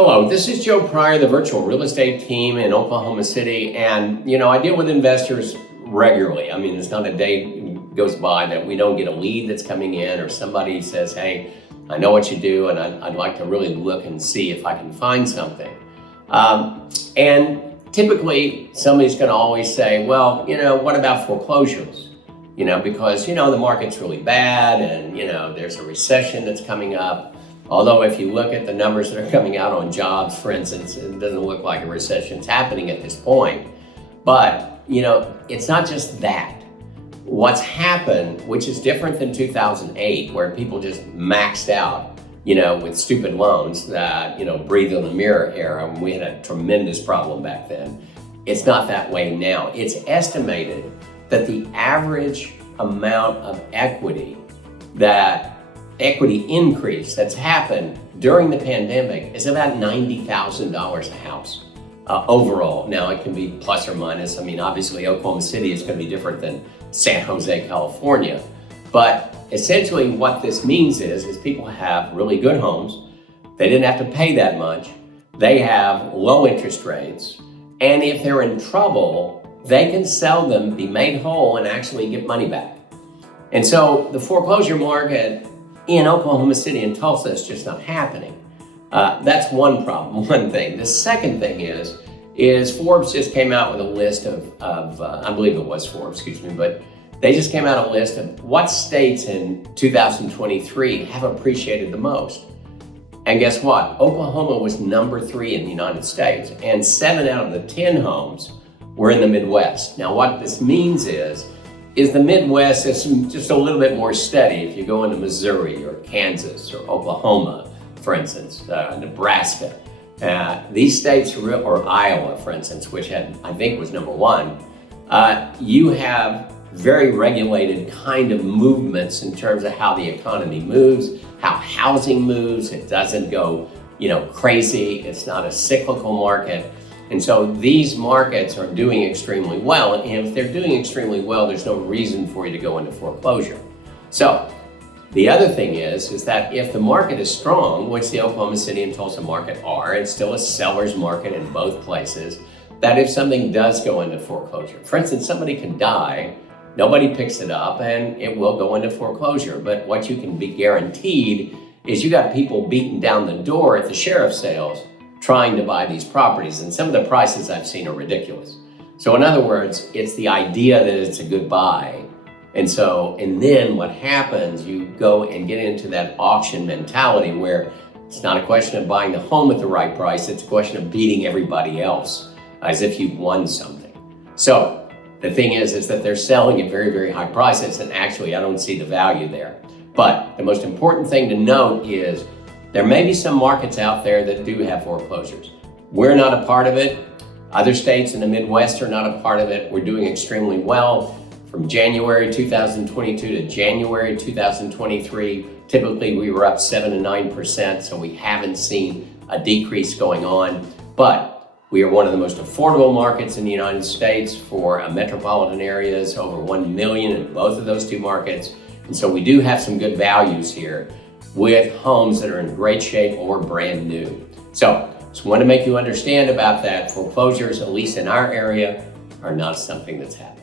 Hello, this is Joe Pryor, the virtual real estate team in Oklahoma City. And, I deal with investors regularly. I mean, there's not a day goes by that we don't get a lead that's coming in or somebody says, hey, I know what you do and I'd like to really look and see if I can find something. And typically somebody's going to always say, well, what about foreclosures? Because, the market's really bad and, there's a recession that's coming up. Although if you look at the numbers that are coming out on jobs, for instance, it doesn't look like a recession's happening at this point. But, it's not just that. What's happened, which is different than 2008, where people just maxed out, with stupid loans that, breathe in the mirror era, and we had a tremendous problem back then. It's not that way now. It's estimated that the average amount of equity increase that's happened during the pandemic is about $90,000 a house overall. Now it can be plus or minus. I mean, obviously Oklahoma City is going to be different than San Jose, California. But essentially what this means is people have really good homes. They didn't have to pay that much. They have low interest rates. And if they're in trouble, they can sell them, be made whole, and actually get money back. And so the foreclosure market in Oklahoma City and Tulsa is just not happening. That's one problem, one thing. The second thing is Forbes just came out with a list of I believe it was Forbes, but they just came out a list of what states in 2023 have appreciated the most. And guess what? Oklahoma was number 3 in the United States, and 7 out of the 10 homes were in the Midwest. Now what this means is the Midwest is just a little bit more steady. If you go into Missouri or Kansas or Oklahoma, for instance, Nebraska, these states, or Iowa, for instance, which I think was number 1, you have very regulated kind of movements in terms of how the economy moves, how housing moves. It doesn't go, crazy. It's not a cyclical market. And so these markets are doing extremely well. And if they're doing extremely well, there's no reason for you to go into foreclosure. So the other thing is that if the market is strong, which the Oklahoma City and Tulsa market are, it's still a seller's market in both places, that if something does go into foreclosure, for instance, somebody can die, nobody picks it up, and it will go into foreclosure. But what you can be guaranteed is you got people beating down the door at the sheriff's sales trying to buy these properties. And some of the prices I've seen are ridiculous. So in other words, it's the idea that it's a good buy. And then what happens, you go and get into that auction mentality where it's not a question of buying the home at the right price, it's a question of beating everybody else as if you've won something. So the thing is that they're selling at very, very high prices, and actually I don't see the value there. But the most important thing to note is there may be some markets out there that do have foreclosures. We're not a part of it. Other states in the Midwest are not a part of it. We're doing extremely well. From January 2022 to January 2023, typically we were up 7 to 9%, so we haven't seen a decrease going on. But we are one of the most affordable markets in the United States for metropolitan areas, over 1 million in both of those two markets. And so we do have some good values here with homes that are in great shape or brand new. So just want to make you understand about that. Foreclosures, at least in our area, are not something that's happening.